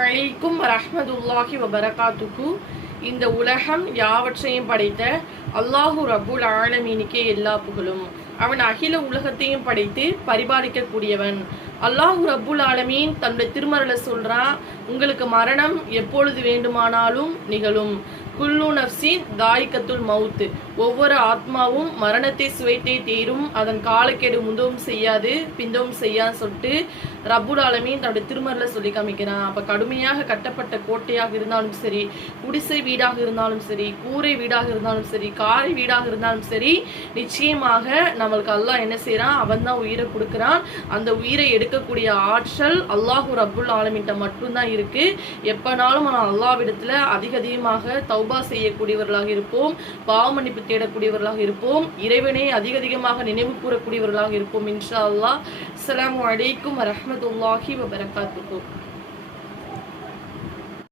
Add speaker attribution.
Speaker 1: அலைக்கும் ரஹமதுல்லாஹி வபரகாத்துக்கு இந்த உலகம் யாவற்றையும் படைத்த அல்லாஹு ரபுல் ஆலமீனுக்கே எல்லா புகழும். அவன் அகில உலகத்தையும் படைத்து பரிபாலிக்கக்கூடியவன். அல்லாஹ் ரப்புல் ஆலமீன் தன்னுடைய திருமறல சொல்றான் உங்களுக்கு மரணம் எப்பொழுது வேண்டுமானாலும் நிகழும். குல்லு நப்சின் தாய்க்கத்துல் மவுத்து. ஒவ்வொரு ஆத்மாவும் மரணத்தை சுவைத்தே தீரும். அதன் காலக்கெடு முந்தவும் செய்யாது பிந்தவும் செய்யாது சொல்லிட்டு ரப்புல் ஆலமீன் தன்னுடைய திருமறல சொல்லி காமிக்கிறான். அப்ப கடுமையாக கட்டப்பட்ட கோட்டையாக இருந்தாலும் சரி குடிசை வீடாக இருந்தாலும் சரி கூரை வீடாக இருந்தாலும் சரி காரை வீடாக இருந்தாலும் சரி நிச்சயமாக நம்மளுக்கு அல்லாஹ் என்ன செய்யறான் அவன் தான் உயிரை கொடுக்குறான். அந்த உயிரை எடுக்கக்கூடிய ஆற்றல் அல்லாஹு ரப்புல் ஆலமிட்ட மட்டும்தான் இருக்கு. எப்பனாலும் நான் அல்லாவிடத்துல அதிக அதிகமாக தௌபா செய்யக்கூடியவர்களாக இருப்போம். பாவமன்னிப்பு தேடக்கூடியவர்களாக இருப்போம். இறைவனை அதிக அதிகமாக நினைவு கூறக்கூடியவர்களாக இருப்போம் இன்ஷா அல்லாஹ். அஸ்லாம் வலைக்கும் வரமத்துல்லாஹி வபரகாத்துஹு.